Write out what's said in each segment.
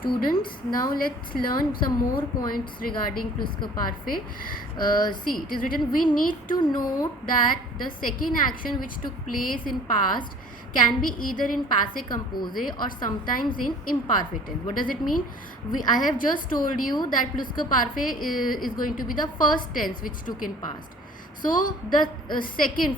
students, now let's learn some more points regarding plus que parfait. See, it is written, we need to note that the second action which took place in past can be either in passé composé or sometimes in imperfect tense. What does it mean? I have just told you that plus que parfait is going to be the first tense which took in past. So the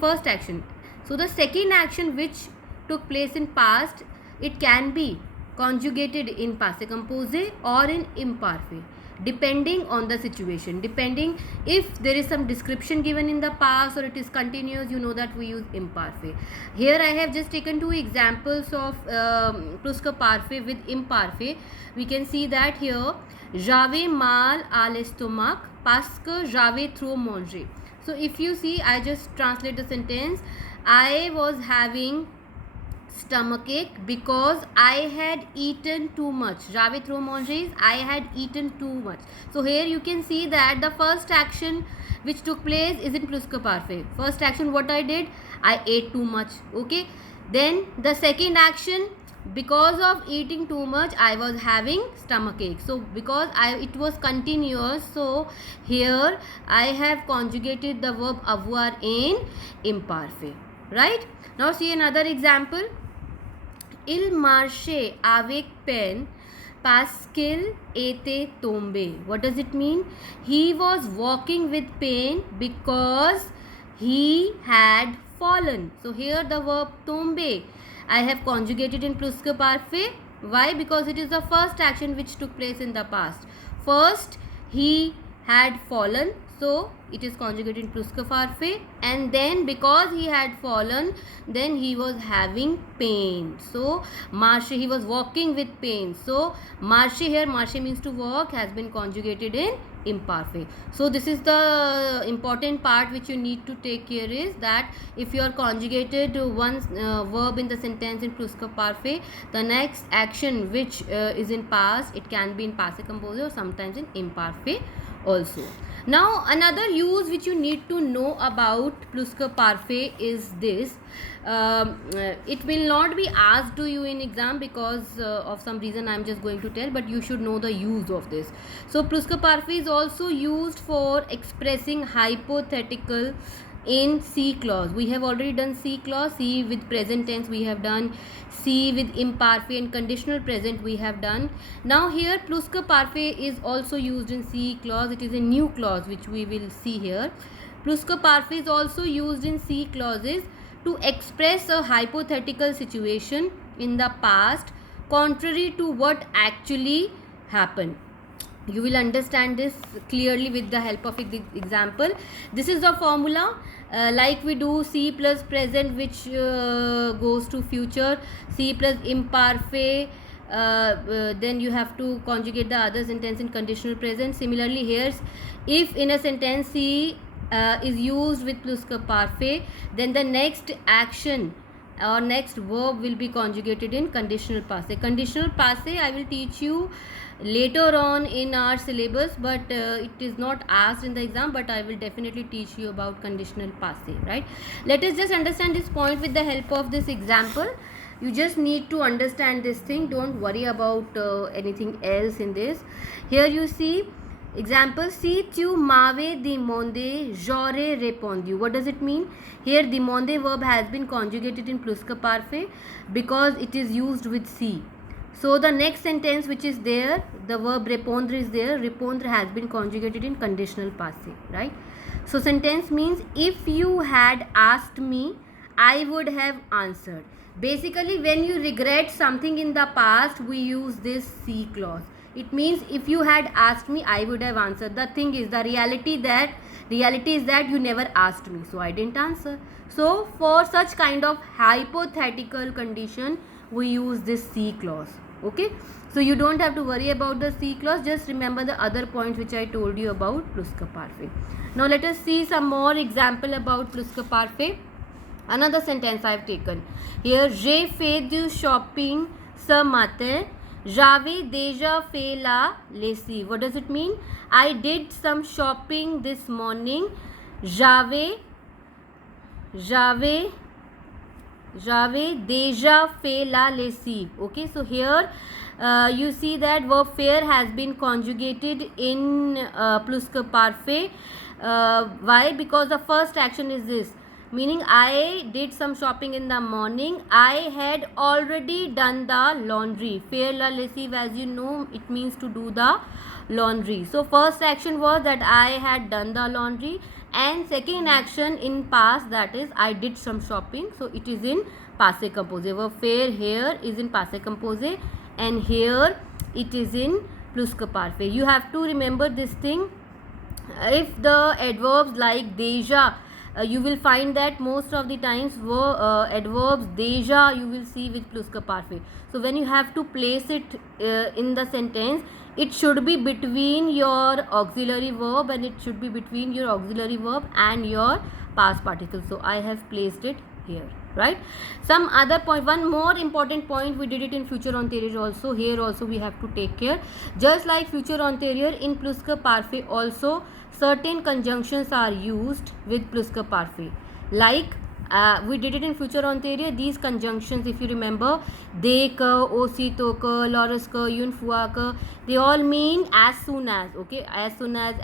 first action. So the second action which took place in past, it can be conjugated in passé composé or in imparfait, depending on the situation. Depending if there is some description given in the past or it is continuous, you know that we use imparfait. Here I have just taken two examples of plus que parfait with imparfait. We can see that here, j'avais mal à l'estomac parce que j'avais trop mangé. So if you see, I just translate the sentence. I was having stomachache because I had eaten too much. J'avais trop mangé is I had eaten too much. So here you can see that the first action which took place is in plus que parfait. First action, what I did, I ate too much. Okay. Then the second action, because of eating too much, I was having stomachache. So because it was continuous, so here I have conjugated the verb avoir in imparfait. Right? Now see another example. Il marchait avec peine parce qu'il était tombé. What does it mean? He was walking with pain because he had fallen. So here the verb tomber I have conjugated in plus que parfait. Why? Because it is the first action which took place in the past. First, he had fallen, so it is conjugated in plus que parfait, and then because he had fallen, then he was having pain. So marche, he was walking with pain. So marche, here marche means to walk, has been conjugated in imperfect. So this is the important part which you need to take care, is that if you are conjugated one verb in the sentence in plus que parfait, the next action which is in past, it can be in passé composé or sometimes in imperfect also. Now another use which you need to know about plus que parfait is this. It will not be asked to you in exam because of some reason I am just going to tell, but you should know the use of this. So plus que parfait is also used for expressing hypothetical in C clause. We have already done C clause. C with present tense we have done. C with imparfait and conditional present we have done. Now here plus que parfait is also used in C clause. It is a new clause which we will see here. Plus que parfait is also used in C clauses to express a hypothetical situation in the past contrary to what actually happened. You will understand this clearly with the help of example. This is the formula, like we do C plus present which goes to future, C plus imparfait, then you have to conjugate the other sentence in conditional present. Similarly here, if in a sentence C is used with plus que parfait, then the next action or next verb will be conjugated in conditional passé. Conditional passé I will teach you later on in our syllabus, but it is not asked in the exam, but I will definitely teach you about conditional passé. Right? Let us just understand this point with the help of this example. You just need to understand this thing. Don't worry about anything else in this. Here you see example, si tu m'avais demandé, j'aurais répondu. What does it mean? Here demander verb has been conjugated in plus que parfait because it is used with si. So the next sentence which is there, the verb répondre is there. Répondre has been conjugated in conditional passé, right? So sentence means, if you had asked me, I would have answered. Basically when you regret something in the past, we use this C clause. It means if you had asked me, I would have answered. The thing is, the reality is that you never asked me, so I didn't answer. So for such kind of hypothetical condition, we use this C clause. Okay, so you don't have to worry about the C clause. Just remember the other points which I told you about plus que parfait. Now let us see some more example about plus que parfait. Another sentence I have taken here. J'ai fait du shopping ce matin. J'avais déjà fait la lessive. What does it mean? I did some shopping this morning. J'avais déjà fait la lessive. Okay, so here you see that verb faire has been conjugated in pluska parfait. Why? Because the first action is this, meaning I did some shopping in the morning. I had already done the laundry. Faire la lessive, as you know, it means to do the laundry. So first action was that I had done the laundry, and second action in past, that is I did some shopping. So it is in passé composé. Verb faire here is in passé composé, and here it is in pluske parfait. You have to remember this thing. If the adverbs like deja, you will find that most of the times adverbs deja you will see with pluska parfait. So when you have to place it in the sentence, it should be between your auxiliary verb, and it should be between your auxiliary verb and your past participle. So I have placed it here, right? Some other point, one more important point, we did it in future antérieur also. Here also we have to take care. Just like future antérieur, in pluske parfait also certain conjunctions are used with pluske parfait. Like we did it in future antérieur. These conjunctions, if you remember, de ka, aussitôt ka, lorsque, une fois que, they all mean as soon as. Okay, as soon as,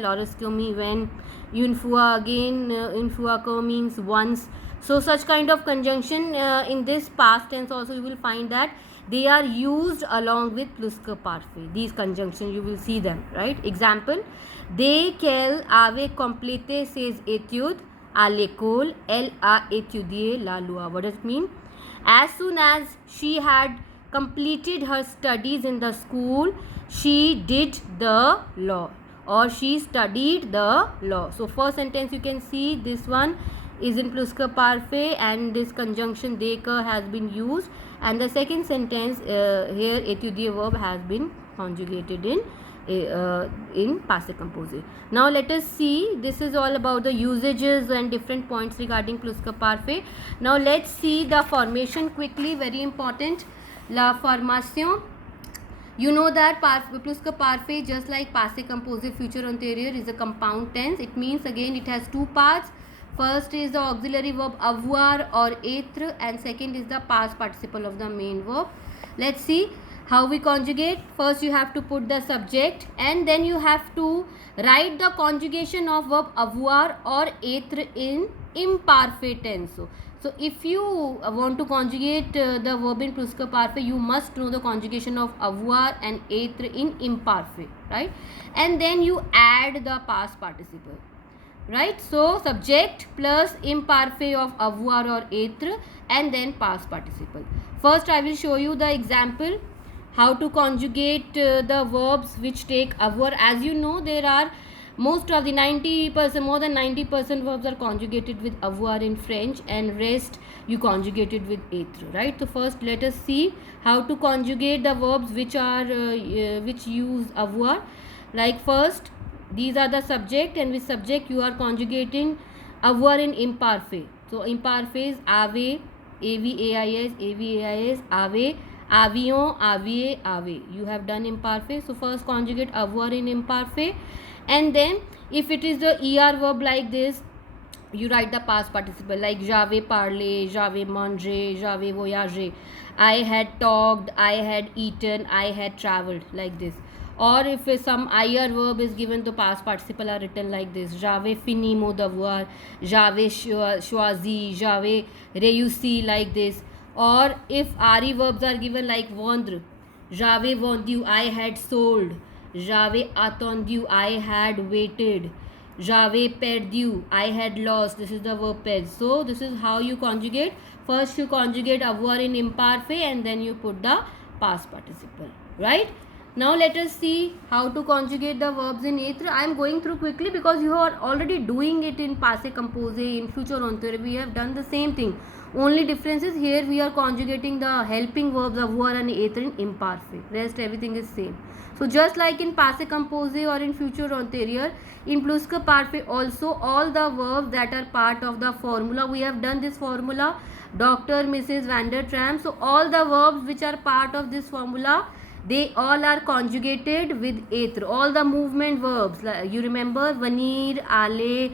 lorsque mean when, une fois again, une fois que means once. So such kind of conjunction in this past tense also you will find that they are used along with pluske parfait. These conjunctions you will see them, right? Example, dès qu'elle avait complété ses études à l'école, elle a étudié la loi. What does it mean? As soon as she had completed her studies in the school, she did the law, or she studied the law. So first sentence you can see this one is in pluske parfait, and this conjunction de que has been used, and the second sentence here étudier verb has been conjugated in passé composé. Now let us see, this is all about the usages and different points regarding pluske parfait. Now let's see the formation quickly, very important. La formation, you know that pluske parfait, just like passé composé, future antérieur, is a compound tense. It means again it has two parts. First is the auxiliary verb avoir or être, and second is the past participle of the main verb. Let's see how we conjugate. First you have to put the subject, and then you have to write the conjugation of verb avoir or être in imperfect tense. So if you want to conjugate the verb in pluske parfait, you must know the conjugation of avoir and être in imperfect, right? And then you add the past participle, right? So subject plus imperfect of avoir or être, and then past participle. First I will show you the example how to conjugate the verbs which take avoir. As you know, there are most of the 90%, more than 90% verbs are conjugated with avoir in French, and rest you conjugated with être, right? So first let us see how to conjugate the verbs which are which use avoir. Like first, these are the subject, and with subject you are conjugating avoir in imperfect. So imperfect is ave, avais, avais, ave, avion, aviez, ave. You have done imperfect. So first conjugate avoir in imperfect, and then if it is the er verb like this, you write the past participle like j'avais parlé, j'avais mangé, j'avais voyagé, I had talked, I had eaten, I had travelled, like this. Or if some ir verb is given, the past participle are written like this: j'avais fini mon devoir, j'avais choisi, j'avais réussi, like this. Or if re verbs are given like vendre, j'avais vendu, I had sold, j'avais attendu, I had waited, j'avais perdu, I had lost. This is the verb perdre. So this is how you conjugate. First you conjugate avoir in imperfect, and then you put the past participle, right? Now let us see how to conjugate the verbs in être. I am going through quickly because you are already doing it in passé composé, in future antérieur. We have done the same thing. Only difference is here we are conjugating the helping verbs avoir and être in imperfect. Rest everything is same. So just like in passé composé or in future antérieur, in pluske parfait also all the verbs that are part of the formula, we have done this formula, Dr. Mrs. Van der Tram. So all the verbs which are part of this formula, they all are conjugated with être. All the movement verbs, you remember venir, aller,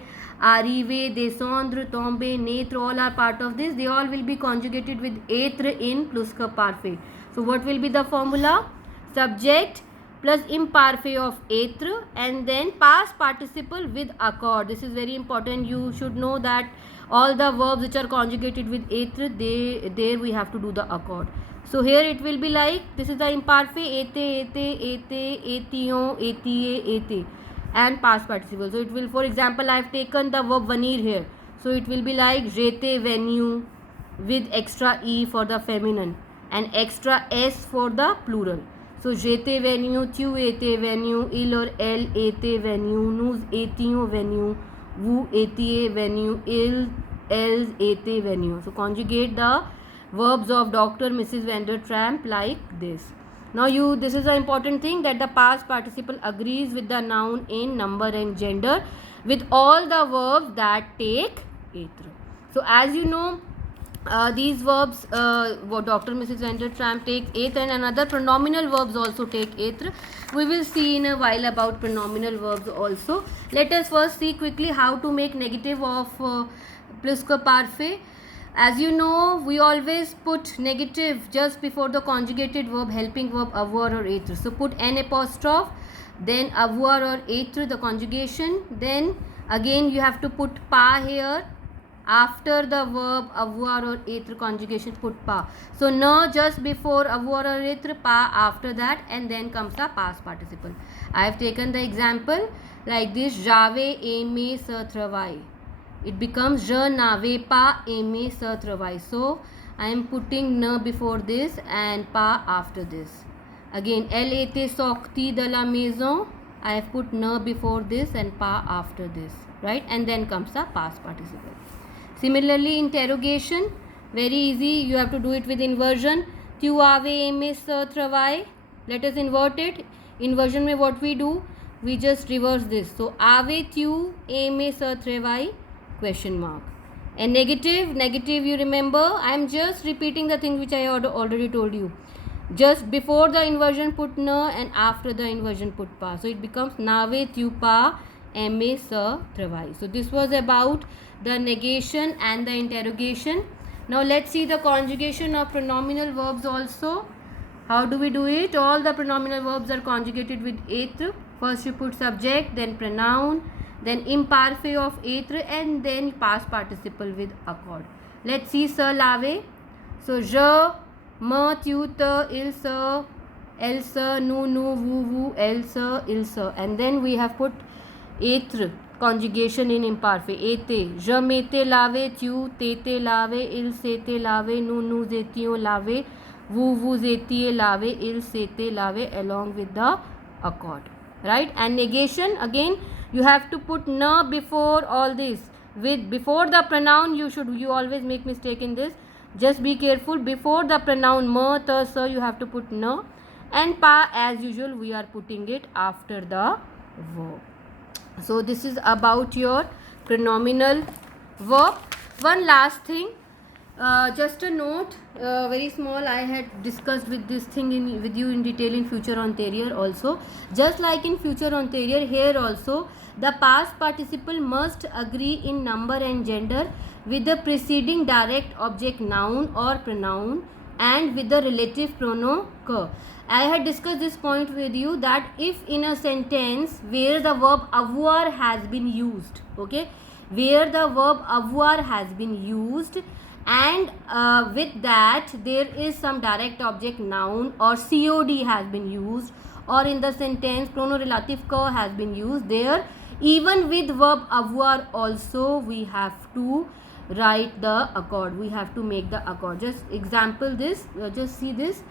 arrive, descendre, tomber, naître, all are part of this. They all will be conjugated with être in pluscup parfait. So what will be the formula? Subject plus imparfait of être and then past participle with accord. This is very important. You should know that all the verbs which are conjugated with être, there we have to do the accord. So here it will be like, this is the imparfait, ete, etion, etie, ete, and past participle. So it will, for example, I have taken the verb venir here. So it will be like j'étais venu with extra e for the feminine and extra s for the plural. So j'étais venu, tu étais venu, il or elle était venu, nous étions venus, vous étiez venu, elles étaient venus. So conjugate the verbs of Dr. Mrs. Van der Tramp like this. Now this is an important thing, that the past participle agrees with the noun in number and gender with all the verbs that take être. So as you know, these verbs, Dr. Mrs. Van der Tramp takes être, and another pronominal verbs also take être. We will see in a while about pronominal verbs also. Let us first see quickly how to make negative of pluscup parfait. As you know, we always put negative just before the conjugated verb, helping verb avoir or être. So put n apostrophe, then avoir or être, the conjugation. Then again you have to put pa here. After the verb avoir or être conjugation, put pa. So na just before avoir or être, pa after that, and then comes the past participle. I have taken the example like this: j'avais aimé ce travail. It becomes je n'avais pas aimé ce travail. So I am putting ne before this and pa after this. Again, elle était sortie de la maison. I have put ne before this and pa after this, right? And then comes the past participle. Similarly, interrogation, very easy. You have to do it with inversion. Tu avais aimé ce travail. Let us invert it. Inversion में what we do? We just reverse this. So avais-tu aimé ce travail? Question mark. And negative you remember, I am just repeating the thing which I already told you. Just before the inversion put na and after the inversion put pa. So it becomes n'avais-tu pas aimé ce travail. So this was about the negation and the interrogation. Now let's see the conjugation of pronominal verbs also. How do we do it? All the pronominal verbs are conjugated with être. First you put subject, then pronoun, then imparfait of être, and then past participle with accord. Let's see se laver. So je, me, tu, te, il se, elle se, nous, vous, elle se, il se, and then we have put être conjugation in imparfait. Été, je m'étais lavé, tu t'étais lavé, il s'était lavé, nous étions lavés, vous étiez lavé, il s'était lavé, along with the accord, right? And negation, again you have to put na before all this. With before the pronoun, you always make mistake in this. Just be careful. Before the pronoun ma, ta, sa, you have to put na, and pa as usual we are putting it after the verb. So this is about your pronominal verb. One last thing, just a note, very small. I had discussed with this thing with you in detail in future anterior also. Just like in future anterior, here also the past participle must agree in number and gender with the preceding direct object noun or pronoun and with the relative pronoun que. I had discussed this point with you, that if in a sentence where the verb avoir has been used, okay, where the verb avoir has been used, and with that there is some direct object noun or COD has been used, or in the sentence pronoun relative que has been used, there even with verb avoir also we have to write the accord. We have to make the accord. Just example this, just see this.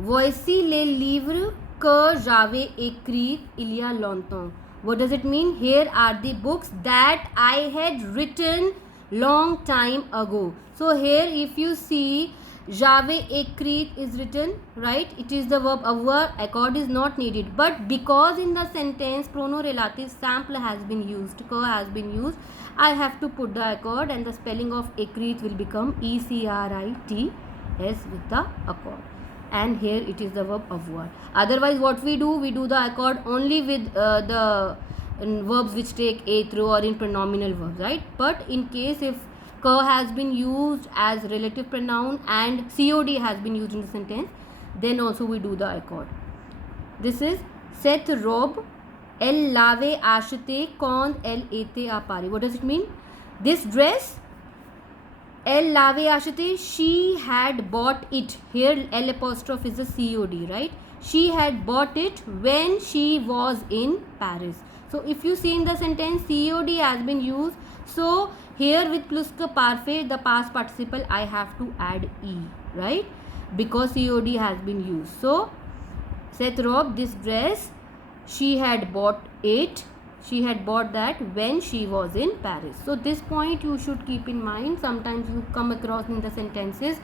Voici les livres que j'avais écrits il y a longtemps. What does it mean? Here are the books that I had written long time ago. So here if you see, j'avais écrit is written, right? It is the verb avoir. Accord is not needed, but because in the sentence pronoun relative simple has been used, que has been used, I have to put the accord, and the spelling of écrit will become ECRITS with the accord. And here it is the verb avoir. Otherwise what we do the accord only with the verbs which take eighth row or in pronominal verbs, right? But in case if ka has been used as relative pronoun and COD has been used in the sentence, then also we do the accord. This is Seth rob el lave ashte kon el ete apari. What does it mean? This dress, el lave ashte, she had bought it. Here L apostrophe is a COD, right? She had bought it when she was in Paris. So if you see in the sentence, COD has been used. So here with plus ka parfait, the past participle, I have to add E, right? Because COD has been used. So Seth robbed this dress. She had bought it. She had bought that when she was in Paris. So this point you should keep in mind. Sometimes you come across in the sentences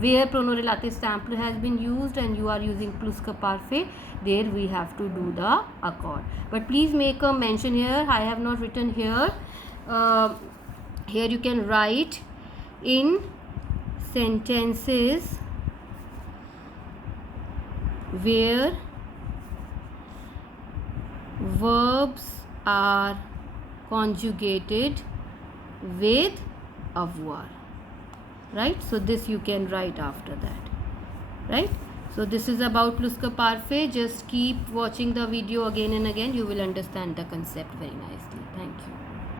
where pronom relative sample has been used and you are using plus ka parfait. There we have to do the accord. But please make a mention here. I have not written here. Here you can write in sentences where verbs are conjugated with avoir, right? So this you can write after that, right? So this is about plus ka parfait. Just keep watching the video again and again. You will understand the concept very nicely. Thank you.